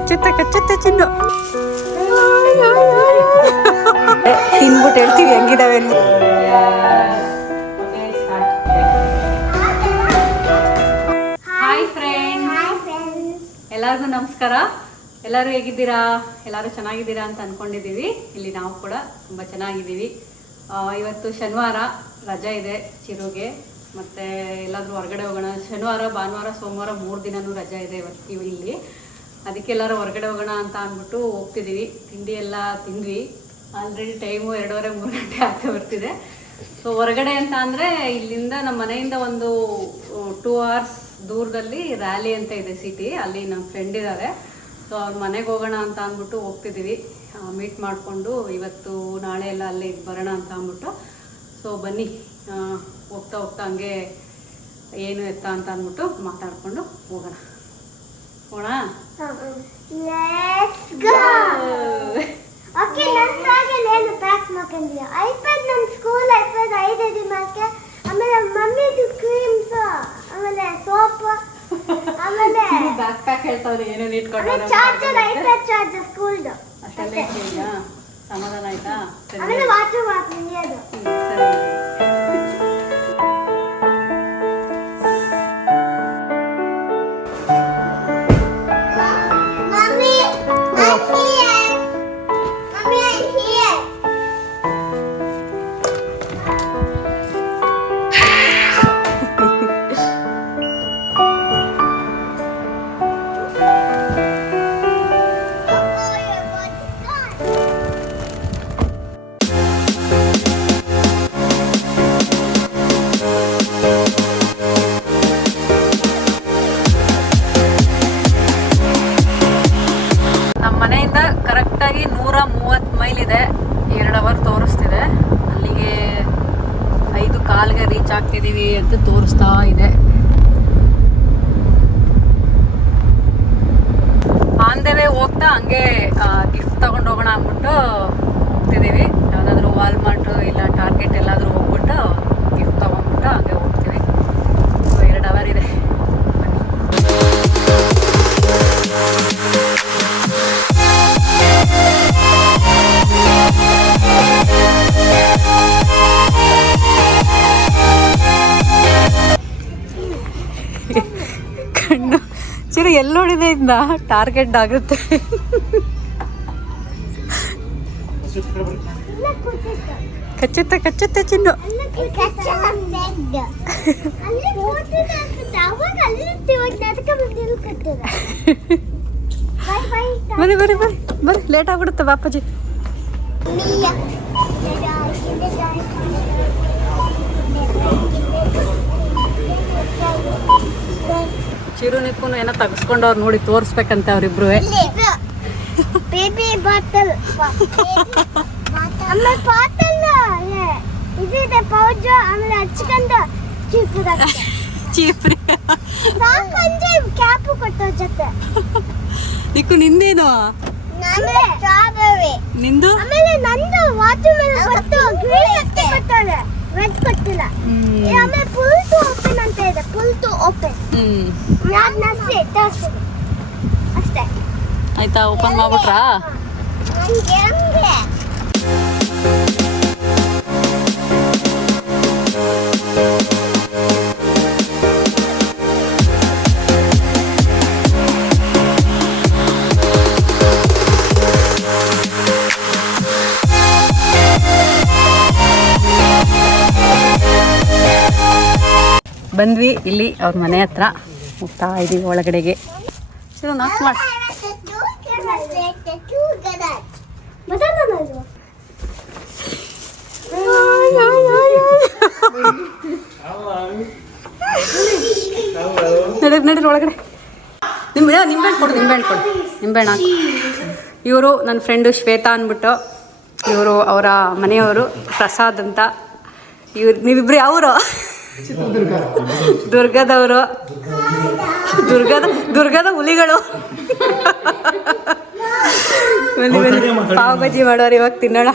ಕಚ್ಚುತ್ತೆ ಕಚ್ಚುತ್ತೆ ಚಿನ್ನು ತಿನ್ಬಿಟ್ಟು ಹೇಳ್ತೀವಿ ಹೆಂಗಿದಾವೆ hi friend ಎಲ್ಲರಿಗೂ ನಮಸ್ಕಾರ. ಎಲ್ಲರೂ ಹೇಗಿದ್ದೀರಾ? ಎಲ್ಲರೂ ಚೆನ್ನಾಗಿದ್ದೀರಾ ಅಂತ ಅನ್ಕೊಂಡಿದ್ದೀವಿ. ಇಲ್ಲಿ ನಾವು ಕೂಡ ತುಂಬ ಚೆನ್ನಾಗಿದ್ದೀವಿ. ಆ, ಇವತ್ತು ಶನಿವಾರ ರಜಾ ಇದೆ ಚಿರುಗೆ. ಮತ್ತೆ ಎಲ್ಲಾದರೂ ಹೊರಗಡೆ ಹೋಗೋಣ. ಶನಿವಾರ ಭಾನುವಾರ ಸೋಮವಾರ ಮೂರು ದಿನವೂ ರಜಾ ಇದೆ ಇವತ್ತು ಇವ್ ಇಲ್ಲಿ. ಅದಕ್ಕೆ ಎಲ್ಲರೂ ಹೊರಗಡೆ ಹೋಗೋಣ ಅಂತ ಅಂದ್ಬಿಟ್ಟು ಹೋಗ್ತಿದ್ದೀವಿ ತಿಂಡಿ ಎಲ್ಲ ತಿಂದ್ವಿ. ಆಲ್ರೆಡಿ ಟೈಮು ಎರಡೂವರೆ, ಮೂರು ಗಂಟೆ ಆಗ್ತಾ ಬರ್ತಿದೆ. ಸೊ ಹೊರಗಡೆ ಅಂತ ಅಂದರೆ ಇಲ್ಲಿಂದ ನಮ್ಮ ಮನೆಯಿಂದ ಒಂದು ಟೂ ಅವರ್ಸ್ ದೂರದಲ್ಲಿ ರ್ಯಾಲಿ ಅಂತ ಇದೆ ಸಿಟಿ ಅಲ್ಲಿ ನಮ್ಮ ಫ್ರೆಂಡ್ ಇದ್ದಾರೆ ಸೊ ಅವ್ರ ಮನೆಗೆ ಹೋಗೋಣ ಅಂತ ಅಂದ್ಬಿಟ್ಟು ಹೋಗ್ತಿದ್ದೀವಿ ಮೀಟ್ ಮಾಡಿಕೊಂಡು ಇವತ್ತು ನಾಳೆ ಎಲ್ಲ ಅಲ್ಲಿ ಬರೋಣ ಅಂತ ಅಂದ್ಬಿಟ್ಟು. ಸೊ ಬನ್ನಿ. ಹೋಗ್ತಾ ಹೋಗ್ತಾ ಹಂಗೆ ಏನು ಎತ್ತ ಅಂತ ಅಂದ್ಬಿಟ್ಟು ಮಾತಾಡಿಕೊಂಡು ಹೋಗೋಣ. ಹೋಗೋಣ Let's ಗೋ ಓಕೆ ನಂದಾಗೆ ಏನು ಪ್ಯಾಕ್ ಮಾಡ್ಕೊಂಡಿಲ್ಲ ಐಪ್ಯಾಡ್ ನನ್ನ ಸ್ಕೂಲ್ ಐಪ್ಯಾಡ್ ಐದು ಮಾರ್ಕೆ ಆಮೇಲೆ ಮಮ್ಮಿದು ಕ್ರೀಮ್ಸ್ ಆಮೇಲೆ ಸೋಪ್ ಆಮೇಲೆ ಬ್ಯಾಕ್ ಪ್ಯಾಕ್ ಹೇಳ್ತಾವ್ರೆ ಏನೇನು ಇಟ್ಕೊಂಡು ಚಾರ್ಜರ್ ಐಪ್ಯಾಡ್ ಚಾರ್ಜರ್ ಸ್ಕೂಲ್ದು ಅಷ್ಟೆಲ್ಲ ಇದೆಯಾ ಸಮಾಧಾನ ಆಯ್ತಾ? ಆಮೇಲೆ ಸರಿ. ಮೂವತ್ತು ಮೈಲ್ ಇದೆ. ಎರಡು ಅವರ್ ತೋರಿಸ್ತಿದೆ. ಅಲ್ಲಿಗೆ ಐದು ಕಾಲ್ಗೆ ರೀಚ್ ಆಗ್ತಿದ್ದೀವಿ ಅಂತ ತೋರಿಸ್ತಾ ಇದೆ. ಆಂದೇವೆ ಹೋಗ್ತಾ ಹಂಗೆ ಗಿಫ್ಟ್ ತಗೊಂಡು ಹೋಗೋಣ ಅಂದ್ಬಿಟ್ಟು ಹೋಗ್ತಿದ್ದೀವಿ ಯಾವುದಾದ್ರೂ ವಾಲ್ಮಾರ್ಟ್ ಇಲ್ಲ ಟಾರ್ಗೆಟ್ ಎಲ್ಲಾದರೂ ಹೋಗ್ಬಿಟ್ಟು ಗಿಫ್ಟ್ ತಗೊಂಡ್ಬಿಟ್ಟು ಹಂಗೆ ಹೋಗ್ತೀವಿ. ಸೊ ಎರಡು ಅವರ್ ಇದೆ. ಚಿರು ಎಲ್ಲಿ ನೋಡಿದೆ ಟಾರ್ಗೆಟ್ ಆಗುತ್ತೆ ಕಚ್ಚುತ್ತೆ ಕಚ್ಚುತ್ತೆ ಚಿನ್ನು ಅಲ್ಲಿ ಕೂತಿದ್ದೆ ಅನ್ಸುತ್ತೆ. ಅವಾಗ ಅಲ್ಲಿ ಇವಾಗ ಅದಕ್ಕೆ ಬಂದಿಲ್ಲ ಕಟ್ಟದ ಬೈ ಬೈ ಬರಿ ಬರಿ ಬರಿ ಬರಿ ಲೇಟ್ ಆಗ್ಬಿಡುತ್ತೆ ಬಾಪಾಜಿ Mia. ಚಿರು ನಿಕ್ಕುನು ಏನೋ ಅವ್ರು ನೋಡಿ ತೋರಿಸ್ಬೇಕಂತ ಅವ್ರಿಬ್ರು ಬೇಬಿ ಬಾಟಲ್. ಆಮೇಲೆ ಬಾಟಲ್ ಇದಿದೆ ಆಮೇಲೆ ಹಚ್ಕೊಂಡು ಚಿಕ್ಕದಾಗ್ತದೆ ಚೀಪ್ರಿ. ಸಾಕಂದ್ರೆ ಕ್ಯಾಪು ಕೊಟ್ಟೋ ಜೊತೆ. ನಿಕ್ಕು ನಿಂದೇನು? ನಿಂದು ಆಮೇಲೆ ನಂದು ವಾಟರ್ ಮೇಲೆ ಕೊಟ್ಟು ಗ್ರೀನ್ ರೆಡ್ ಕೊಟ್ಟಿಲ್ಲ. ಆಮೇಲೆ ಫುಲ್ ಟು ಓಪನ್ ಅಂತ ಇದೆ ಫುಲ್ ಟು ಓಪನ್ ನಾನು ಅಷ್ಟೇ ತೋರಿಸ್ತೀನಿ ಅಷ್ಟೇ. ಆಯ್ತಾ ಓಪನ್ ಮಾಡ್ಬಿಟ್ರಾ? ನಂಗೆ ಬಂದ್ವಿ ಇಲ್ಲಿ ಅವ್ರ ಮನೆ ಹತ್ರ. ಹೋಗ್ತಾ ಇದೀವಿ ಒಳಗಡೆಗೆ. ನಾಕ್ ಮಾಡಿ. ನಡಿ ನಡೀರಿ ಒಳಗಡೆ. ನಿಂಬೆ ನಿಂಬೆಹಣ್ಣು ಕೊಡು ನಿಂಬೆಹಣ್ಣು ಕೊಡು. ನಿಂಬೆಹಣ್ಣು ಇವರು ನನ್ನ ಫ್ರೆಂಡು ಶ್ವೇತಾ ಅಂದ್ಬಿಟ್ಟು, ಇವರು ಅವರ ಮನೆಯವರು ಪ್ರಸಾದ್ ಅಂತ. ಇವ್ರು ನೀವಿಬ್ರು ಯಾವರು ದುರ್ಗದವರು. ದುರ್ಗದ ದುರ್ಗದ ಹುಲಿಗಳು. ಪಾವ್ ಬಜ್ಜಿ ಮಾಡೋರು ಇವಾಗ ತಿನ್ನೋಣ.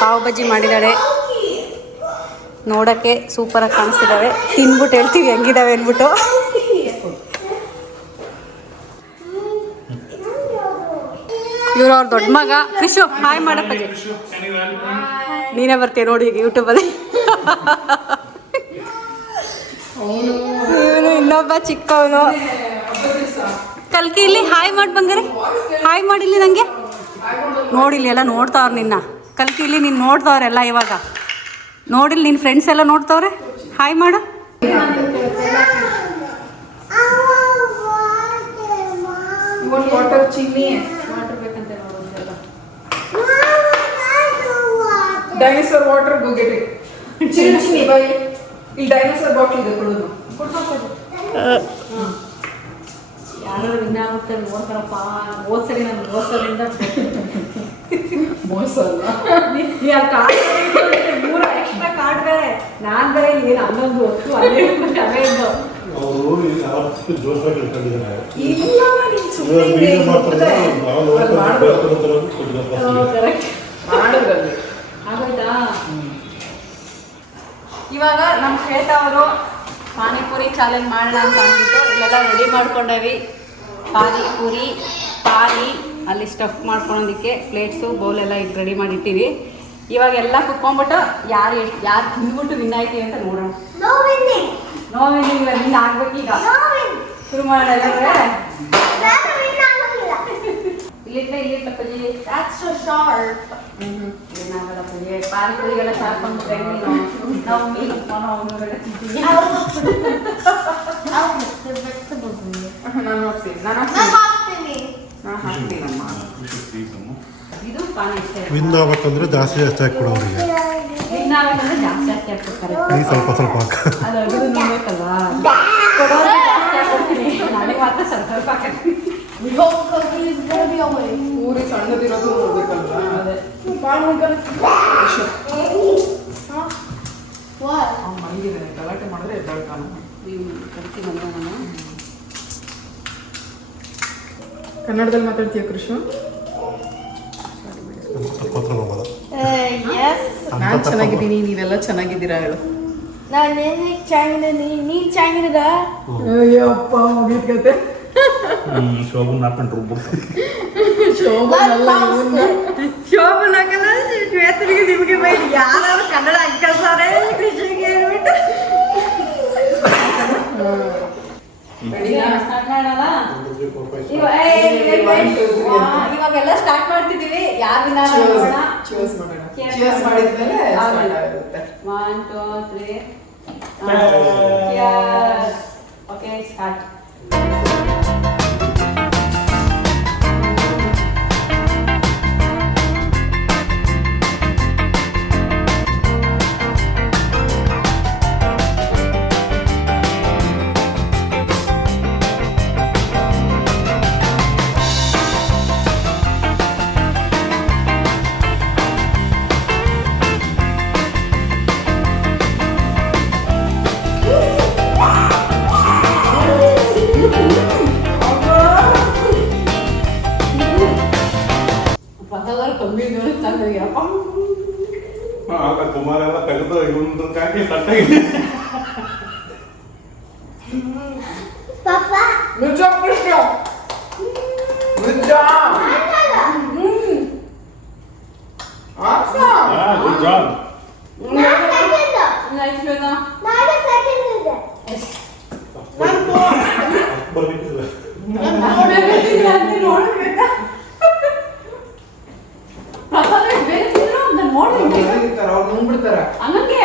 ಪಾವ್ ಬಜ್ಜಿ ಮಾಡಿದ್ದಾಳೆ ನೋಡೋಕ್ಕೆ ಸೂಪರಾಗಿ ಕಾಣಿಸ್ತಿದ್ದಾವೆ ತಿನ್ಬಿಟ್ಟು ಹೇಳ್ತೀವಿ, ಹೆಂಗಿದಾವೆ ಅಂದ್ಬಿಟ್ಟು. ಇವ್ರು ಅವ್ರ ದೊಡ್ಡ ಮಗ. ಕೃಷು ಹಾಯ್ ಮಾಡಪ್ಪ. ನೀನೇ ಬರ್ತೀಯ ನೋಡಿ ಯೂಟ್ಯೂಬಲ್ಲಿ ಇವನು ಇನ್ನೊಬ್ಬ ಚಿಕ್ಕವನು? ಕಲ್ಕಿ ಇಲ್ಲಿ ಹಾಯ್ ಮಾಡಿ ಬಂಗಾರೆ. ಹಾಯ್ ಮಾಡಿಲ್ಲಿ ನನಗೆ ನೋಡಿಲ್ಲಿ ಎಲ್ಲ ನೋಡ್ತಾವ್ರೆ ನಿನ್ನ. ಕಲ್ಕಿ ಇಲ್ಲಿ ನೀನು ನೋಡ್ತಾವ್ರೆಲ್ಲ ಇವಾಗ. ನೋಡಿಲ್ಲ ನಿನ್ನ ಫ್ರೆಂಡ್ಸ್ ಎಲ್ಲ ನೋಡ್ತಾವ್ರೆ. ಹಾಯ್ ಮಾಡು. ಒಂದು ವಾಟರ್ ಚಿಲ್ಲಿ ವಾಟರ್ ಬೇಕಂತ dinosaur water go get chilli chilli ಇಲ್ಲಿ ಡೈನೋಸರ್ ಬಾಟ್ಲ್ ಇದೆ ಕೊಡೋದು. ಯಾರು ವಿನ್ ಆಗ್ತಾರೆ ನೋಡ್ತಾರಪ್ಪ. ಹೋದ್ ಸರಿ ನಾನು ಸರಿಯಿಂದ ಮೋಸ ಅಲ್ಲ ಮೂರ ಎಕ್ಸ್ಟ್ರಾ ಕಾರ್ಡ್ ಬೇರೆ. ನಾನ್ ಬೇರೆ ಏನು ಹನ್ನೊಂದು ಹೊತ್ತು ಹನ್ನೆರಡು ಅವೇ ಇದ್ದು. ಅವರು ಯಾವತ್ತೂ ಜೋಶಾಗಿ ಇಟ್ಕೊಂಡಿದ್ದಾರೆ. ಇಲ್ಲ ನೀನ್ ಸುಮ್ಮನೆ. ಮಾಡಿದ್ರಲ್ಲಿ ಆಗೋಯ್ತಾ? ಇವಾಗ ನಮ್ಮ ಶ್ವೇತಾ ಅವರು ಪಾನಿಪುರಿ ಚಾಲೆಂಜ್ ಮಾಡೋಣ ಅಂತ ಅಂದ್ಬಿಟ್ಟು ಇಲ್ಲೆಲ್ಲ ರೆಡಿ ಮಾಡ್ಕೊಂಡವಿ. ಪಾನಿಪುರಿ ಪಾನಿ ಅಲ್ಲಿ ಸ್ಟಫ್ ಮಾಡ್ಕೊಳೋದಕ್ಕೆ ಪ್ಲೇಟ್ಸು ಬೌಲೆಲ್ಲ ಈಗ ರೆಡಿ ಮಾಡಿಟ್ಟಿವಿ ಇವಾಗ ಎಲ್ಲ ಕುತ್ಕೊಂಡ್ಬಿಟ್ಟು ಯಾರು ಎಷ್ಟು ಯಾರು ತಿಂದ್ಬಿಟ್ಟು ವಿನ್ ಆಯ್ತೀವಿ ಅಂತ ನೋಡೋಣ. ನೋ ಇವಾಗ ವಿನ್ ಆಗ್ಬೇಕೀಗ. Win. ಶುರು ಮಾಡೋಣ. ಇಲ್ಲಿಂದ ಇಲ್ಲಿ ಸ್ವಲ್ಪ ಶಾರ್ಟ್ ಪಾನಿಪುರಿಗೆಲ್ಲ ಸಾಕೊಂಡ್ರೆ ನೀನು ನಾವು ನಾನು ನೋಡ್ತೀನಿ ನಾನು ನಾನು ಹಾಕ್ತೀನಿ. ಹಾಕ್ತೀನಿ. ನಾನು ಹಾಕ್ತೀನಮ್ಮ ಇದು ಪಾನಿ ಇಷ್ಟೇ ವಿನ್ ಆಗ್ಬೇಕಂದ್ರೆ ಜಾಸ್ತಿ ಜಾಸ್ತಿ ಹಾಕ್ಬಿಡು ಅವರಿಗೆ ಇನ್ನಾಗಂದ್ರೆ ಜಾಸ್ತಿ ಜಾಸ್ತಿ ಹಾಕ್ಬಿಡ್ತಾರೆ ನೀ ಸ್ವಲ್ಪ ಸ್ವಲ್ಪ ಹಾಕ. ಅದು ಅಡುಗೆ ನೋಡ್ಬೇಕಲ್ವಾ ಕೊಡೋರು ಜಾಸ್ತಿ ಹಾಕ್ಬಿಡ್ತೀನಿ ನನಗೆ ಮಾತ್ರ ಸ್ವಲ್ಪ ಸ್ವಲ್ಪ ಸಣ್ಣದಿರೋದು ನೋಡ್ಬೇಕಲ್ವಾ? ಅವ್ನ್ ಮಲಗಿದಾನೆ ಗಲಾಟೆ ಮಾಡಿದ್ರೆ ಎದ್ದಾಳ್ತಾನ ಕರಿತಿ ಬಂದ ನಾನು ಕನ್ನಡದಲ್ಲಿ ಮಾತಾಡ್ತೀಯ ಕೃಷ್ಣ ನಾನು ಚೆನ್ನಾಗಿದ್ದೀನಿ ನೀವೆಲ್ಲ ಚೆನ್ನಾಗಿದ್ದೀರಾ ಹೇಳು. ನಾನು ಚೆನ್ನಾಗಿದ್ದೀನಿ ಚೆನ್ನಾಗಿದೆ ನೀನು ಚೆನ್ನಾಗಿದ್ದೀರಾ ಅಯ್ಯಪ್ಪ ಮುಗಿದ್ಕತೆ ಶೋಭನ್ ಹಾಕೊಂಡು ರುಬ್ಬ ಶೋಭನಲ್ಲ ಇವನ್ನ. ಶೋಭನಾಗಲ್ಲ ಶ್ವೇತನಿಗೆ ನಿಮಗೆ ಬೈದು ಯಾರು ಕನ್ನಡ ಅಂಕಲ್ಸಾರೆ ಕೃಷಿಗೆ ಹೇಳ್ಬಿಟ್ಟು. ಇವಾಗೆಲ್ಲ ಸ್ಟಾರ್ಟ್ ಮಾಡ್ತಿದೀವಿ ಯಾರು. One two three okay start ಚೆನ್ನಾಗಿರ್ತಾರೆ, ಅವ್ರು ನುಂಗ್ಬಿಡ್ತಾರ. ಹಂಗಂಗೆ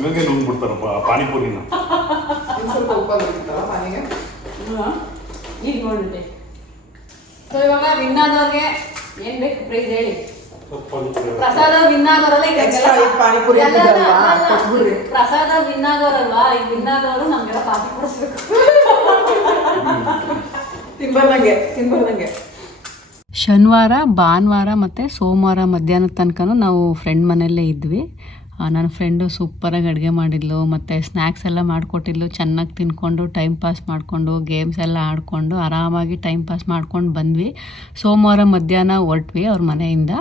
ಹಂಗಂಗೆ ನುಂಗ್ಬಿಡ್ತಾರಪ್ಪ ಪಾನಿಪುರಿನ. ಸ್ವಲ್ಪ ಉಪ್ಪು ಹಾಕ್ಬಿಡ್ತಾರಾ ಪಾನಿಗೆ? ಈಗ ನೋಡಿದ್ದೆ ಸೊ ಇವಾಗ ವಿನ್ ಆದವ್ರಿಗೆ ಏನ್ ಬೇಕು ಪ್ರೈಸ್ ಹೇಳಿ. ಪ್ರಸಾದ ವಿನ್ ಆಗೋರಲ್ಲ. ಪ್ರಸಾದ ವಿನ್ ಆಗೋರಲ್ವಾ ಈಗ ವಿನ್ ಆದವರು ನಮ್ಗೆಲ್ಲ ಪಾರ್ಟಿ ಕೊಡಿಸ್ಬೇಕು. ತಿನ್ಬರ್ದಂಗೆ ತಿನ್ಬರ್ದಂಗೆ ಶನಿವಾರ ಭಾನುವಾರ ಮತ್ತು ಸೋಮವಾರ ಮಧ್ಯಾಹ್ನದ ತನಕನೂ ನಾವು ಫ್ರೆಂಡ್ ಮನೆಯಲ್ಲೇ ಇದ್ವಿ. ನನ್ನ ಫ್ರೆಂಡು ಸೂಪರಾಗಿ ಅಡುಗೆ ಮಾಡಿದ್ಲು, ಮತ್ತು ಸ್ನ್ಯಾಕ್ಸ್ ಎಲ್ಲ ಮಾಡಿಕೊಟ್ಟಿದ್ಲು. ಚೆನ್ನಾಗಿ ತಿನ್ಕೊಂಡು ಟೈಮ್ ಪಾಸ್ ಮಾಡಿಕೊಂಡು ಗೇಮ್ಸ್ ಎಲ್ಲ ಆಡಿಕೊಂಡು, ಆರಾಮಾಗಿ ಟೈಮ್ ಪಾಸ್ ಮಾಡ್ಕೊಂಡು ಬಂದ್ವಿ. ಸೋಮವಾರ ಮಧ್ಯಾಹ್ನ ಹೊರಟ್ವಿ ಅವ್ರ ಮನೆಯಿಂದ.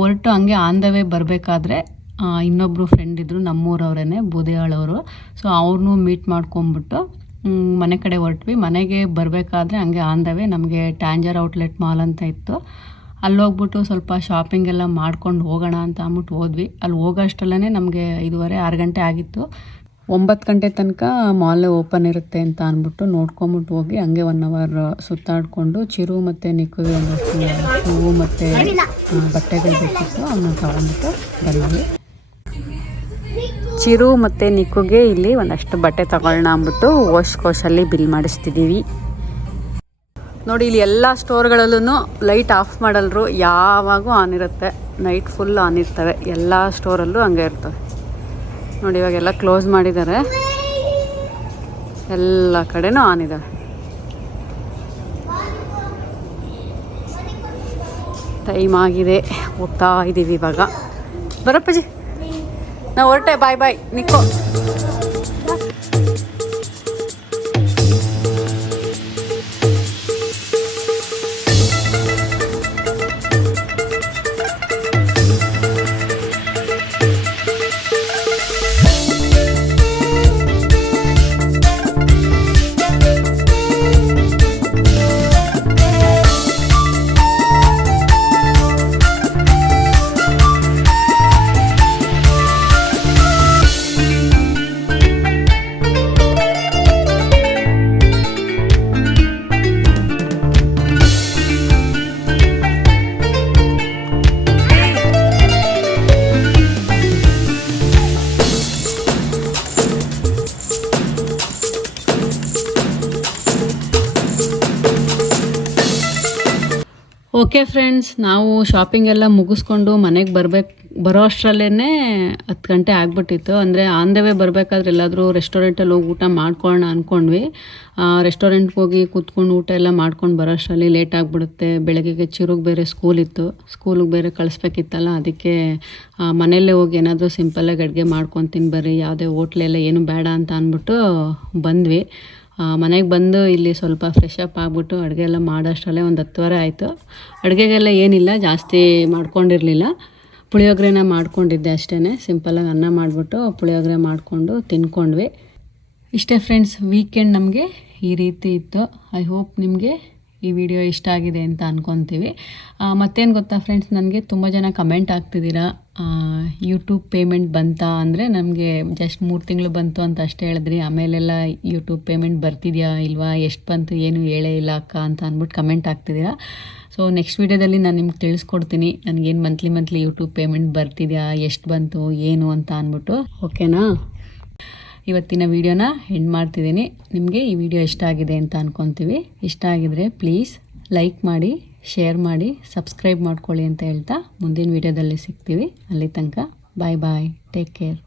ಹೊರಟು ಹಂಗೆ ಆನ್ ದ ವೇ ಬರಬೇಕಾದ್ರೆ ಇನ್ನೊಬ್ಬರು ಫ್ರೆಂಡ್ ಇದ್ದರು ನಮ್ಮೂರವ್ರೇ ಬೂದಿಯಾಳವರು. ಸೊ ಅವ್ರನ್ನೂ ಮೀಟ್ ಮಾಡ್ಕೊಂಬಿಟ್ಟು ಮನೆ ಕಡೆ ಹೊರಟ್ವಿ. ಮನೆಗೆ ಬರಬೇಕಾದ್ರೆ ಹಂಗೆ ಆನ್ ದ ವೇ ನಮಗೆ ಟ್ಯಾಂಜರ್ ಔಟ್ಲೆಟ್ ಮಾಲ್ ಅಂತ ಇತ್ತು. ಅಲ್ಲಿ ಹೋಗ್ಬಿಟ್ಟು ಸ್ವಲ್ಪ ಶಾಪಿಂಗ್ ಎಲ್ಲ ಮಾಡ್ಕೊಂಡು ಹೋಗೋಣ ಅಂತ ಅಂದ್ಬಿಟ್ಟು ಹೋದ್ವಿ. ಅಲ್ಲಿ ಹೋಗೋಷ್ಟರಲ್ಲೇ ನಮಗೆ ಐದುವರೆ, ಆರು ಗಂಟೆ ಆಗಿತ್ತು. ಒಂಬತ್ತು ಗಂಟೆ ತನಕ ಮಾಲ್ ಓಪನ್ ಇರುತ್ತೆ ಅಂತ ಅಂದ್ಬಿಟ್ಟು ನೋಡ್ಕೊಂಬಿಟ್ಟು ಹೋಗಿ ಹಂಗೆ ಒನ್ ಅವರ್ ಸುತ್ತಾಡಿಕೊಂಡು ಚಿರು ಮತ್ತು ನಿಕ್ಕುಗೆ ಒಂದಷ್ಟು ಹೂವು ಮತ್ತು ಬಟ್ಟೆಗಳು ಬೇಕಿತ್ತು ಅವನ್ನ ತಗೊಂಡ್ಬಿಟ್ಟು ಬಂದ್ವಿ. ಚಿರು ಮತ್ತು ನಿಕ್ಕುಗೆ ಇಲ್ಲಿ ಒಂದಷ್ಟು ಬಟ್ಟೆ ತಗೊಳ್ಳೋಣ ಅಂದ್ಬಿಟ್ಟು ವಾಶ್ ಕೋಶಲ್ಲಿ ಬಿಲ್ ಮಾಡಿಸ್ತಿದ್ದೀವಿ. ನೋಡಿ, ಇಲ್ಲಿ ಎಲ್ಲ ಸ್ಟೋರ್ಗಳಲ್ಲೂ ಲೈಟ್ ಆಫ್ ಮಾಡಲ್ರು ಯಾವಾಗೂ ಆನ್ ಇರುತ್ತೆ. ನೈಟ್ ಫುಲ್ ಆನ್ ಇರ್ತವೆ. ಎಲ್ಲ ಸ್ಟೋರಲ್ಲೂ ಹಂಗೆ ಇರ್ತವೆ. ನೋಡಿ ಇವಾಗೆಲ್ಲ ಕ್ಲೋಸ್ ಮಾಡಿದ್ದಾರೆ. ಎಲ್ಲ ಕಡೆನೂ ಆನ್ ಇದ್ದಾವೆ ಟೈಮ್ ಆಗಿದೆ. ಹೋಗ್ತಾ ಇದ್ದೀವಿ ಇವಾಗ. ಬರಪ್ಪಜಿ. ನಾವು ಹೊರಟೆ. Bye bye. ನಿಕ್ಕೋ. ಫ್ರೆಂಡ್ಸ್ ನಾವು ಶಾಪಿಂಗ್ ಎಲ್ಲ ಮುಗಿಸ್ಕೊಂಡು ಮನೆಗೆ ಬರಬೇಕು, ಬರೋ ಅಷ್ಟರಲ್ಲೇ ಹತ್ತು ಗಂಟೆ ಆಗ್ಬಿಟ್ಟಿತ್ತು. ಅಂದರೆ ಆನ್ ದ ವೇ ಬರಬೇಕಾದ್ರೆ ಎಲ್ಲಾದರೂ ರೆಸ್ಟೋರೆಂಟಲ್ಲಿ ಹೋಗಿ ಊಟ ಮಾಡ್ಕೊಳ್ಳೋಣ ಅಂದ್ಕೊಂಡ್ವಿ ರೆಸ್ಟೋರೆಂಟ್ಗೆ ಹೋಗಿ ಕೂತ್ಕೊಂಡು ಊಟ ಎಲ್ಲ ಮಾಡ್ಕೊಂಡು ಬರೋ ಅಷ್ಟರಲ್ಲಿ ಲೇಟ್ ಆಗಿಬಿಡುತ್ತೆ. ಬೆಳಗ್ಗೆಗೆ ಚಿರುಗೆ ಬೇರೆ ಸ್ಕೂಲ್ ಇತ್ತು. ಸ್ಕೂಲಿಗೆ ಬೇರೆ ಕಳಿಸ್ಬೇಕಿತ್ತಲ್ಲ, ಅದಕ್ಕೆ ಮನೆಯಲ್ಲೇ ಹೋಗಿ ಏನಾದರೂ ಸಿಂಪಲ್ಲಾಗಿ ಅಡುಗೆ ಮಾಡ್ಕೊಂಡು ತಿನ್ಬರ್ರಿ, ಯಾವುದೇ ಹೋಟ್ಲೆಲ್ಲ ಏನು ಬೇಡ ಅಂತ ಅಂದ್ಬಿಟ್ಟು ಬಂದ್ವಿ. ಮನೆಗೆ ಬಂದು ಇಲ್ಲಿ ಸ್ವಲ್ಪ ಫ್ರೆಶ್ ಅಪ್ ಆಗಿಬಿಟ್ಟು ಅಡುಗೆ ಎಲ್ಲ ಮಾಡೋಷ್ಟರಲ್ಲೇ ಒಂದು ಹತ್ತುವರೆ ಆಯಿತು. ಅಡುಗೆಗೆಲ್ಲ ಏನಿಲ್ಲ, ಜಾಸ್ತಿ ಮಾಡ್ಕೊಂಡಿರಲಿಲ್ಲ. ಪುಳಿಯೋಗರೆನ ಮಾಡ್ಕೊಂಡಿದ್ದೆ ಅಷ್ಟೇ ಸಿಂಪಲಾಗಿ ಅನ್ನ ಮಾಡಿಬಿಟ್ಟು ಪುಳಿಯೋಗರೆ ಮಾಡಿಕೊಂಡು ತಿನ್ಕೊಂಡ್ವಿ. ಇಷ್ಟೇ ಫ್ರೆಂಡ್ಸ್ ವೀಕೆಂಡ್ ನಮಗೆ ಈ ರೀತಿ ಇತ್ತು. ಐ ಹೋಪ್ ನಿಮಗೆ ಈ ವಿಡಿಯೋ ಇಷ್ಟ ಆಗಿದೆ ಅಂತ ಅಂದ್ಕೊತೀವಿ ಮತ್ತೇನು ಗೊತ್ತಾ ಫ್ರೆಂಡ್ಸ್ ನನಗೆ ತುಂಬ ಜನ ಕಮೆಂಟ್ ಆಗ್ತಿದ್ದೀರಾ ಯೂಟ್ಯೂಬ್ ಪೇಮೆಂಟ್ ಬಂತಾ ಅಂದರೆ ನಮಗೆ ಜಸ್ಟ್ ಮೂರು ತಿಂಗಳು ಬಂತು ಅಂತ ಅಷ್ಟೇ ಹೇಳಿದ್ರಿ. ಆಮೇಲೆಲ್ಲ ಯೂಟ್ಯೂಬ್ ಪೇಮೆಂಟ್ ಬರ್ತಿದೆಯಾ ಇಲ್ವಾ? ಎಷ್ಟು ಬಂತು? ಏನು ಹೇಳೇ ಇಲ್ಲ ಅಕ್ಕ ಅಂತ ಅಂದ್ಬಿಟ್ಟು ಕಮೆಂಟ್ ಆಗ್ತಿದ್ದೀರಾ ಸೊ ನೆಕ್ಸ್ಟ್ ವೀಡಿಯೋದಲ್ಲಿ ನಾನು ನಿಮ್ಗೆ ತಿಳಿಸ್ಕೊಡ್ತೀನಿ. ನನಗೇನು ಮಂತ್ಲಿ ಮಂತ್ಲಿ ಯೂಟ್ಯೂಬ್ ಪೇಮೆಂಟ್ ಬರ್ತಿದೆಯಾ? ಎಷ್ಟು ಬಂತು? ಏನು ಅಂತ ಅಂದ್ಬಿಟ್ಟು ಓಕೆನಾ ಇವತ್ತಿನ ವಿಡಿಯೋನ ಎಂಡ್ ಮಾಡ್ತಿದ್ದೀನಿ. ನಿಮಗೆ ಈ ವಿಡಿಯೋ ಇಷ್ಟ ಆಗಿದೆ ಅಂತ ಅಂದ್ಕೊತೀವಿ ಇಷ್ಟ ಆಗಿದರೆ ಪ್ಲೀಸ್ ಲೈಕ್ ಮಾಡಿ ಶೇರ್ ಮಾಡಿ ಸಬ್ಸ್ಕ್ರೈಬ್ ಮಾಡ್ಕೊಳ್ಳಿ ಅಂತ ಹೇಳ್ತಾ ಮುಂದಿನ ವಿಡಿಯೋದಲ್ಲಿ ಸಿಗ್ತೀವಿ. ಅಲ್ಲಿ ತನಕ ಬಾಯ್ ಬಾಯ್ ಟೇಕ್ ಕೇರ್